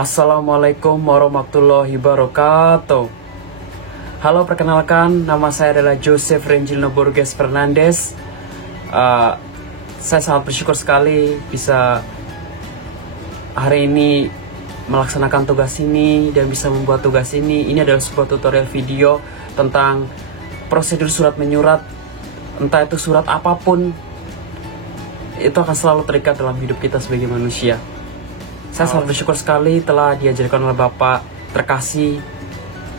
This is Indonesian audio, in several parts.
Assalamualaikum warahmatullahi wabarakatuh. Halo, perkenalkan, nama saya adalah Joseph Rengilino Borges Fernandes. Saya sangat bersyukur sekali bisa hari ini melaksanakan tugas ini dan bisa membuat tugas ini. Ini adalah sebuah tutorial video tentang prosedur surat menyurat. Entah itu surat apapun, itu akan selalu terikat dalam hidup kita sebagai manusia. Saya sangat bersyukur sekali telah diajarkan oleh Bapak terkasih,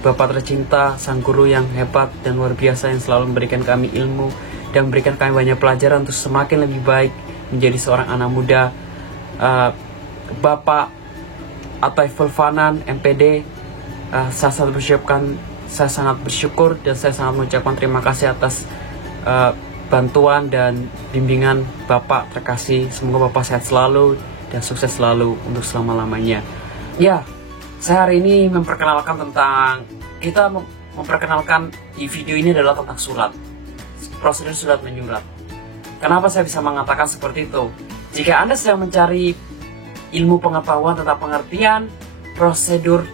Bapak tercinta, sang guru yang hebat dan luar biasa yang selalu memberikan kami ilmu dan memberikan kami banyak pelajaran untuk semakin lebih baik menjadi seorang anak muda. Bapak Ataiful Fanan, MPD, saya sangat bersyukur dan saya sangat mengucapkan terima kasih atas bantuan dan bimbingan Bapak terkasih. Semoga Bapak sehat selalu dan sukses selalu untuk selama-lamanya. Ya, saya hari ini memperkenalkan di video ini adalah tentang surat, prosedur surat menyurat. Kenapa saya bisa mengatakan seperti itu? Jika Anda sedang mencari ilmu pengetahuan tentang pengertian prosedur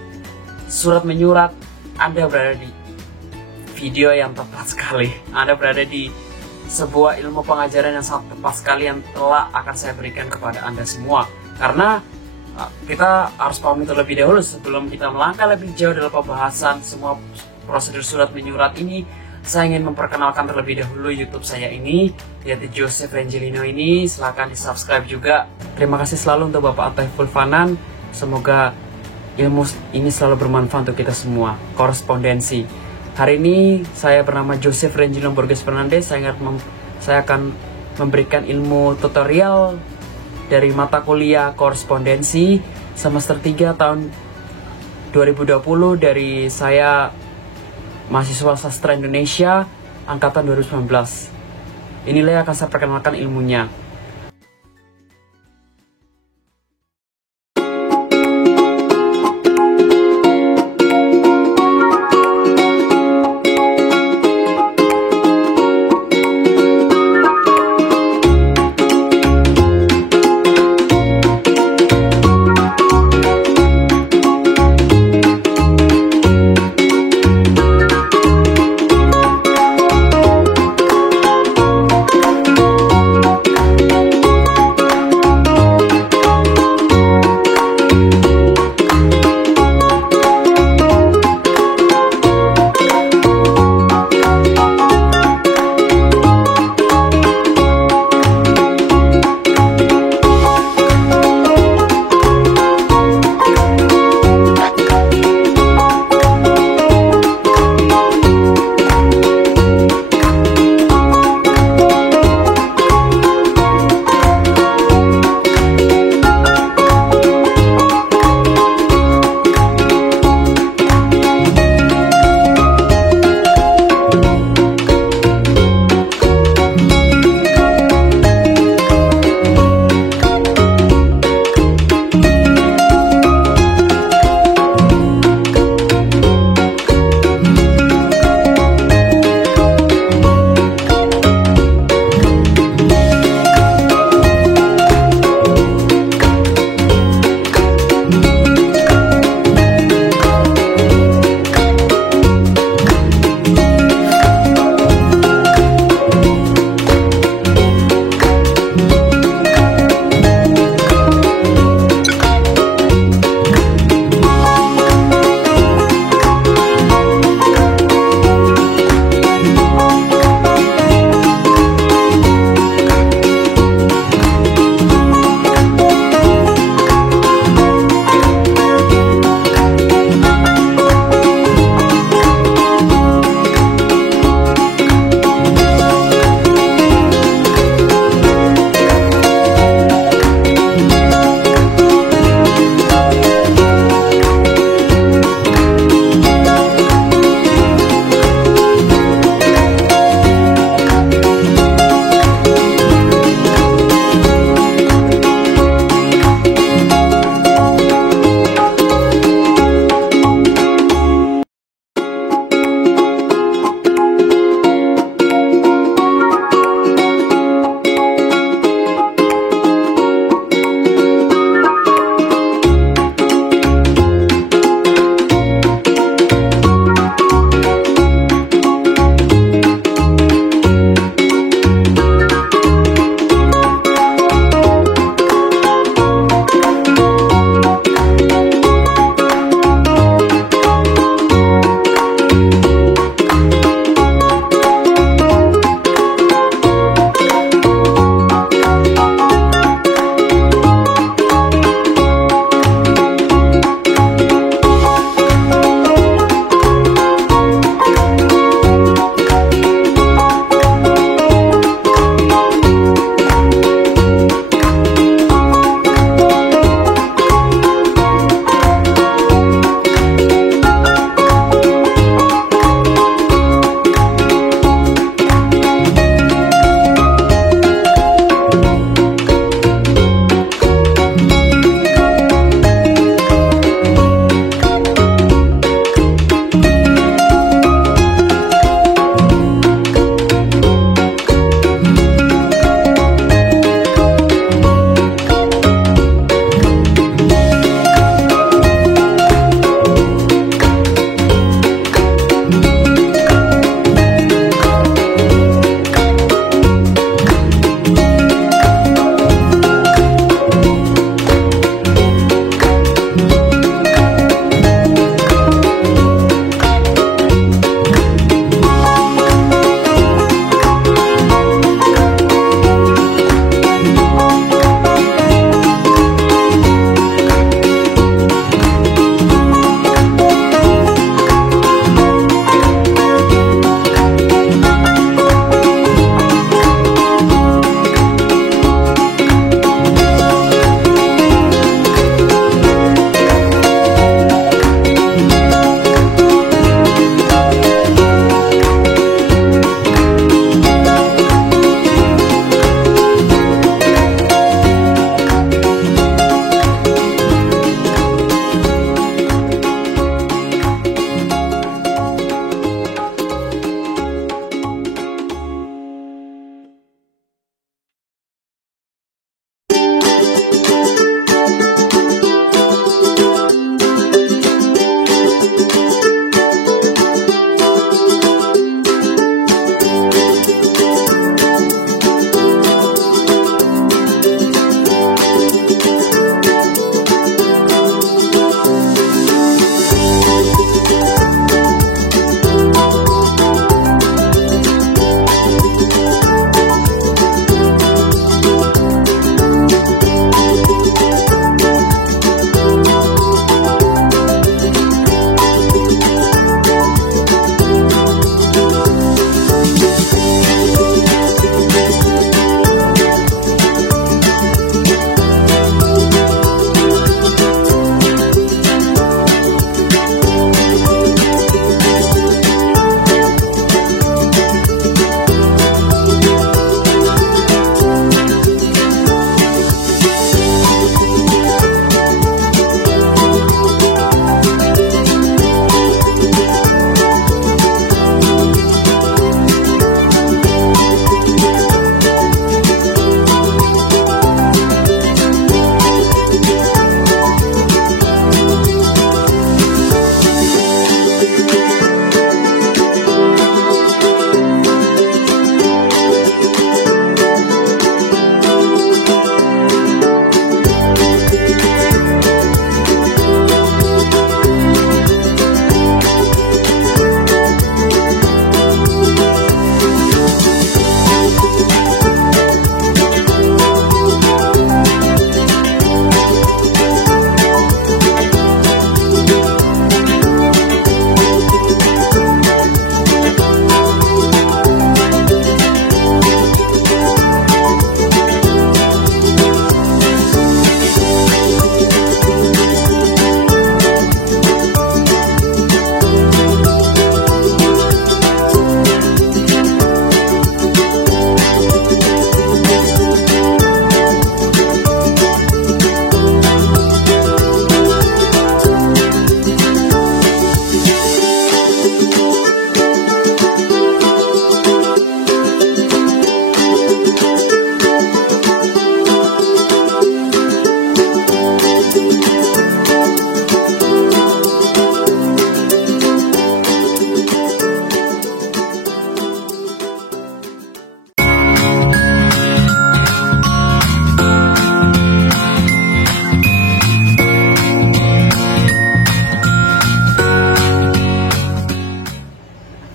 surat menyurat, Anda berada di video yang tepat sekali. Anda berada di sebuah ilmu pengajaran yang sangat tepat sekali yang telah akan saya berikan kepada Anda semua. Karena kita harus pahami terlebih dahulu sebelum kita melangkah lebih jauh dalam pembahasan semua prosedur surat menyurat ini. Saya ingin memperkenalkan terlebih dahulu YouTube saya ini, yaitu Joseph Rengilino ini. Silahkan di subscribe juga. Terima kasih selalu untuk Bapak Ataiful Fanan. Semoga ilmu ini selalu bermanfaat untuk kita semua. Korespondensi. Hari ini saya bernama Joseph Rengilino Borges Fernandes. Saya akan memberikan ilmu tutorial dari mata kuliah korespondensi semester 3 tahun 2020 dari saya mahasiswa sastra Indonesia angkatan 2019. Inilah yang akan saya perkenalkan ilmunya.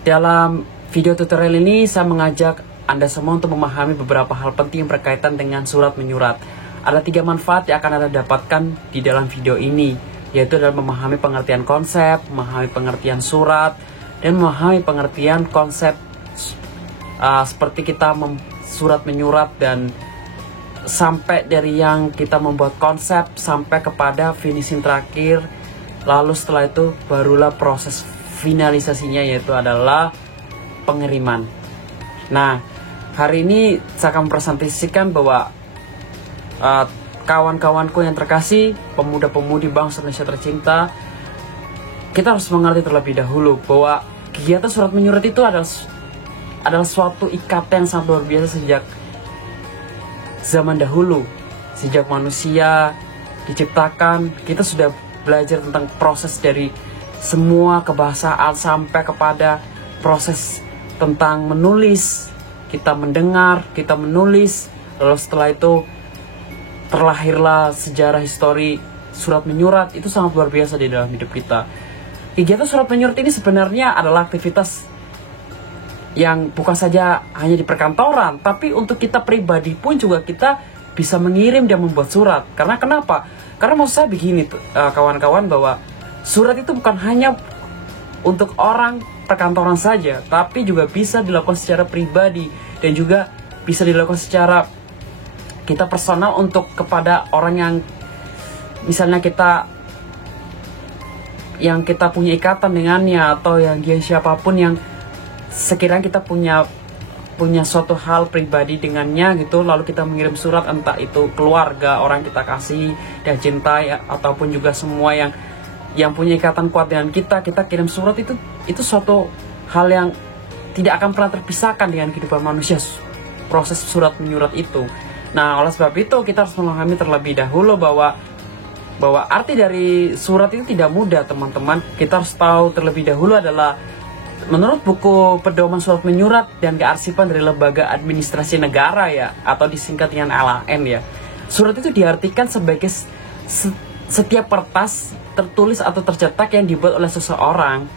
Dalam video tutorial ini saya mengajak Anda semua untuk memahami beberapa hal penting berkaitan dengan surat menyurat. Ada 3 manfaat yang akan Anda dapatkan di dalam video ini, yaitu dalam memahami pengertian konsep, memahami pengertian surat, dan memahami pengertian konsep seperti kita surat menyurat, dan sampai dari yang kita membuat konsep sampai kepada finishing terakhir. Lalu setelah itu barulah proses finalisasinya, yaitu adalah pengiriman. Nah, hari ini saya akan mempresentasikan bahwa kawan-kawanku yang terkasih, pemuda-pemudi bangsa Indonesia tercinta, kita harus mengerti terlebih dahulu bahwa kegiatan surat menyurat itu adalah suatu ikatan yang sangat luar biasa sejak zaman dahulu. Sejak manusia diciptakan, kita sudah belajar tentang proses dari semua kebahasaan sampai kepada proses tentang menulis. Kita mendengar, kita menulis, lalu setelah itu terlahirlah sejarah histori surat menyurat. Itu sangat luar biasa di dalam hidup kita. Kegiatan surat menyurat ini sebenarnya adalah aktivitas yang bukan saja hanya di perkantoran, tapi untuk kita pribadi pun juga kita bisa mengirim dan membuat surat. Karena kenapa? Karena maksud saya begini kawan-kawan, bahwa surat itu bukan hanya untuk orang perkantoran saja, tapi juga bisa dilakukan secara pribadi dan juga bisa dilakukan secara kita personal untuk kepada orang yang misalnya kita punya ikatan dengannya, atau yang dia siapapun yang sekiranya kita punya suatu hal pribadi dengannya gitu, lalu kita mengirim surat, entah itu keluarga, orang kita kasih dan cintai, ataupun juga semua yang punya ikatan kuat dengan kita kirim surat. Itu suatu hal yang tidak akan pernah terpisahkan dengan kehidupan manusia, proses surat menyurat itu. Nah, oleh sebab itu kita harus memahami terlebih dahulu bahwa arti dari surat itu tidak mudah, teman-teman. Kita harus tahu terlebih dahulu adalah menurut buku Pedoman Surat Menyurat dan Kearsipan dari Lembaga Administrasi Negara ya, atau disingkat dengan LAN ya. Surat itu diartikan sebagai setiap kertas tertulis atau tercetak yang dibuat oleh seseorang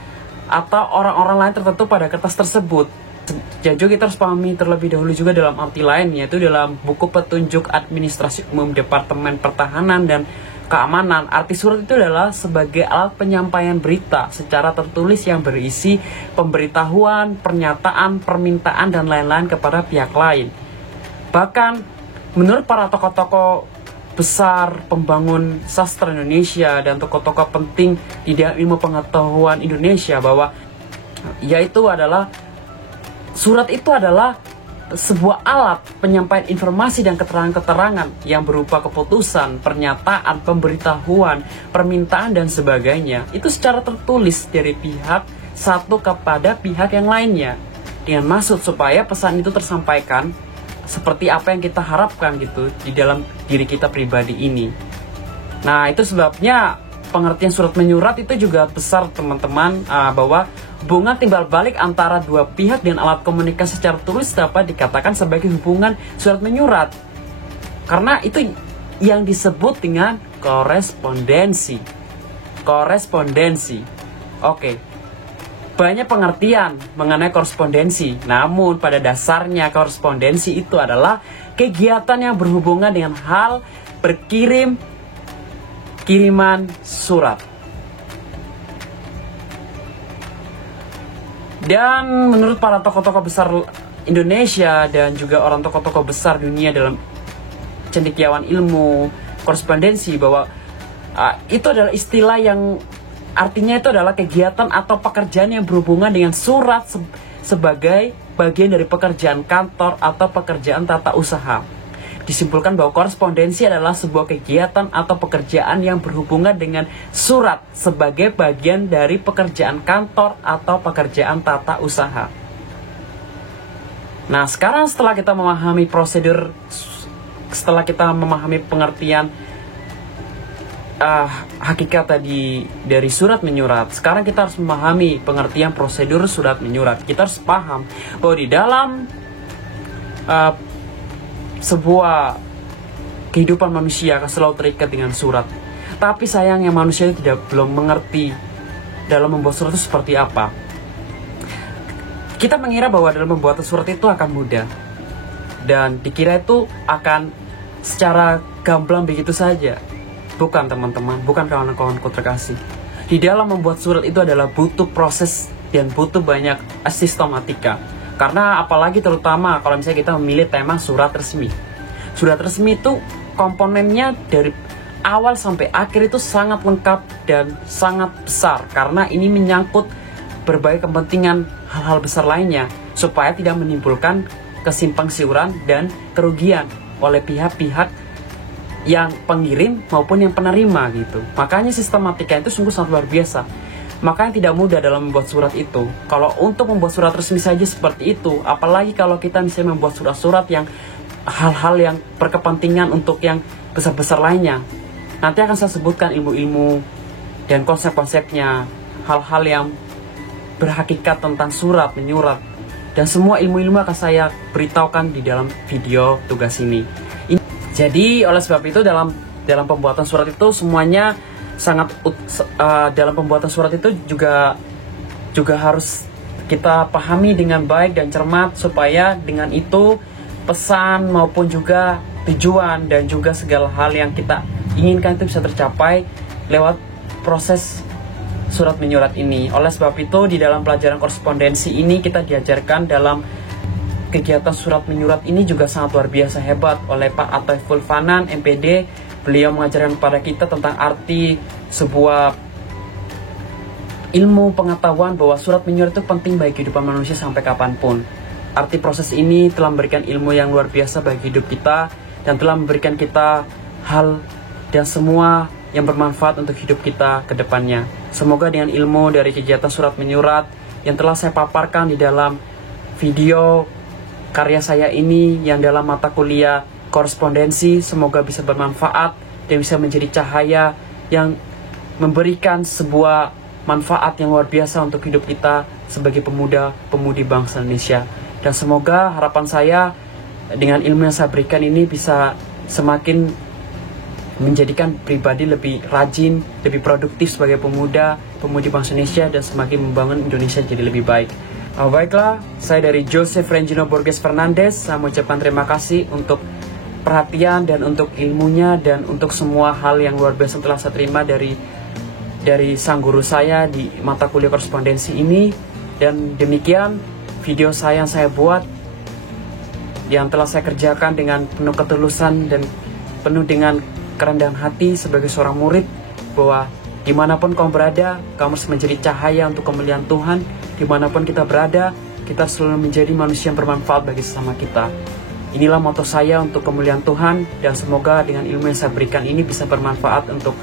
atau orang-orang lain tertentu pada kertas tersebut. Jadi kita harus pahami terlebih dahulu juga dalam arti lain, yaitu dalam buku Petunjuk Administrasi Umum Departemen Pertahanan dan Keamanan. Arti surat itu adalah sebagai alat penyampaian berita secara tertulis yang berisi pemberitahuan, pernyataan, permintaan, dan lain-lain kepada pihak lain. Bahkan menurut para tokoh-tokoh besar pembangun sastra Indonesia dan tokoh-tokoh penting di dalam ilmu pengetahuan Indonesia, bahwa yaitu adalah surat itu adalah sebuah alat penyampaian informasi dan keterangan-keterangan yang berupa keputusan, pernyataan, pemberitahuan, permintaan, dan sebagainya. Itu secara tertulis dari pihak satu kepada pihak yang lainnya, dengan maksud supaya pesan itu tersampaikan seperti apa yang kita harapkan gitu di dalam diri kita pribadi ini. Nah, itu sebabnya pengertian surat menyurat itu juga besar, teman-teman, bahwa hubungan timbal balik antara dua pihak dan alat komunikasi secara tulis dapat dikatakan sebagai hubungan surat menyurat, karena itu yang disebut dengan korespondensi. Oke, banyak pengertian mengenai korespondensi, namun pada dasarnya korespondensi itu adalah kegiatan yang berhubungan dengan hal kiriman surat. Dan menurut para tokoh-tokoh besar Indonesia dan juga orang tokoh-tokoh besar dunia dalam cendekiawan ilmu korespondensi, bahwa itu adalah istilah yang artinya itu adalah kegiatan atau pekerjaan yang berhubungan dengan surat sebagai bagian dari pekerjaan kantor atau pekerjaan tata usaha. Disimpulkan bahwa korespondensi adalah sebuah kegiatan atau pekerjaan yang berhubungan dengan surat sebagai bagian dari pekerjaan kantor atau pekerjaan tata usaha. Nah, sekarang setelah kita memahami prosedur, setelah kita memahami pengertian hakikat tadi dari surat menyurat, sekarang kita harus memahami pengertian prosedur surat menyurat. Kita harus paham bahwa di dalam sebuah kehidupan manusia akan selalu terikat dengan surat. Tapi sayangnya manusia belum mengerti dalam membuat surat itu seperti apa. Kita mengira bahwa dalam pembuatan surat itu akan mudah, dan dikira itu akan secara gamblang begitu saja. Bukan teman-teman, bukan kawan-kawanku terkasih. Di dalam membuat surat itu adalah butuh proses dan butuh banyak sistematika. Karena apalagi terutama kalau misalnya kita memilih tema surat resmi. Surat resmi itu komponennya dari awal sampai akhir itu sangat lengkap dan sangat besar, karena ini menyangkut berbagai kepentingan hal-hal besar lainnya, supaya tidak menimbulkan kesimpang siuran dan kerugian oleh pihak-pihak yang pengirim maupun yang penerima gitu. Makanya sistematika itu sungguh sangat luar biasa. Makanya tidak mudah dalam membuat surat itu. Kalau untuk membuat surat resmi saja seperti itu, apalagi kalau kita misalnya membuat surat-surat yang hal-hal yang berkepentingan untuk yang besar-besar lainnya. Nanti akan saya sebutkan ilmu-ilmu dan konsep-konsepnya, hal-hal yang berhakikat tentang surat menyurat, dan semua ilmu-ilmu akan saya beritahukan di dalam video tugas ini. Jadi oleh sebab itu dalam pembuatan surat itu semuanya sangat dalam pembuatan surat itu juga harus kita pahami dengan baik dan cermat, supaya dengan itu pesan maupun juga tujuan dan juga segala hal yang kita inginkan itu bisa tercapai lewat proses surat menyurat ini. Oleh sebab itu di dalam pelajaran korespondensi ini kita diajarkan dalam kegiatan surat menyurat ini juga sangat luar biasa hebat oleh Pak Ataiful Fanan MPD. Beliau mengajarkan kepada kita tentang arti sebuah ilmu pengetahuan bahwa surat menyurat itu penting bagi kehidupan manusia sampai kapanpun. Arti proses ini telah memberikan ilmu yang luar biasa bagi hidup kita dan telah memberikan kita hal dan semua yang bermanfaat untuk hidup kita ke depannya. Semoga dengan ilmu dari kegiatan surat menyurat yang telah saya paparkan di dalam video karya saya ini yang dalam mata kuliah korespondensi, semoga bisa bermanfaat dan bisa menjadi cahaya yang memberikan sebuah manfaat yang luar biasa untuk hidup kita sebagai pemuda-pemudi bangsa Indonesia. Dan semoga harapan saya dengan ilmu yang saya berikan ini bisa semakin menjadikan pribadi lebih rajin, lebih produktif sebagai pemuda-pemudi bangsa Indonesia, dan semakin membangun Indonesia jadi lebih baik. Baiklah, saya dari Joseph Rengino Borges Fernandes, saya mengucapkan terima kasih untuk perhatian dan untuk ilmunya dan untuk semua hal yang luar biasa telah saya terima dari sang guru saya di mata kuliah korespondensi ini. Dan demikian video yang saya buat yang telah saya kerjakan dengan penuh ketulusan dan penuh dengan kerendahan hati sebagai seorang murid, bahwa dimanapun kamu berada, kamu harus menjadi cahaya untuk kemuliaan Tuhan. Dimanapun kita berada, kita selalu menjadi manusia yang bermanfaat bagi sesama kita. Inilah moto saya untuk kemuliaan Tuhan, dan semoga dengan ilmu yang saya berikan ini bisa bermanfaat untuk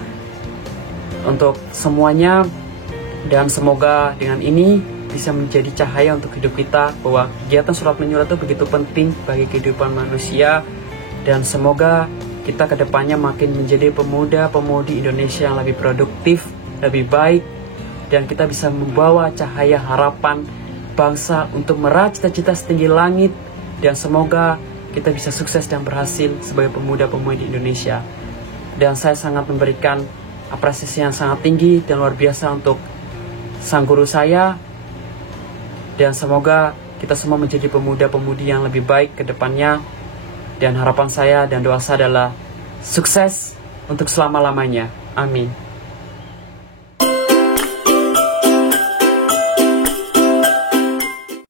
semuanya, dan semoga dengan ini bisa menjadi cahaya untuk hidup kita, bahwa kegiatan surat menyurat itu begitu penting bagi kehidupan manusia. Dan semoga kita kedepannya makin menjadi pemuda-pemudi Indonesia yang lebih produktif, lebih baik, dan kita bisa membawa cahaya harapan bangsa untuk meraih cita-cita setinggi langit. Dan semoga kita bisa sukses dan berhasil sebagai pemuda-pemudi Indonesia. Dan saya sangat memberikan apresiasi yang sangat tinggi dan luar biasa untuk sang guru saya. Dan semoga kita semua menjadi pemuda-pemudi yang lebih baik ke depannya. Dan harapan saya dan doa saya adalah sukses untuk selama-lamanya. Amin.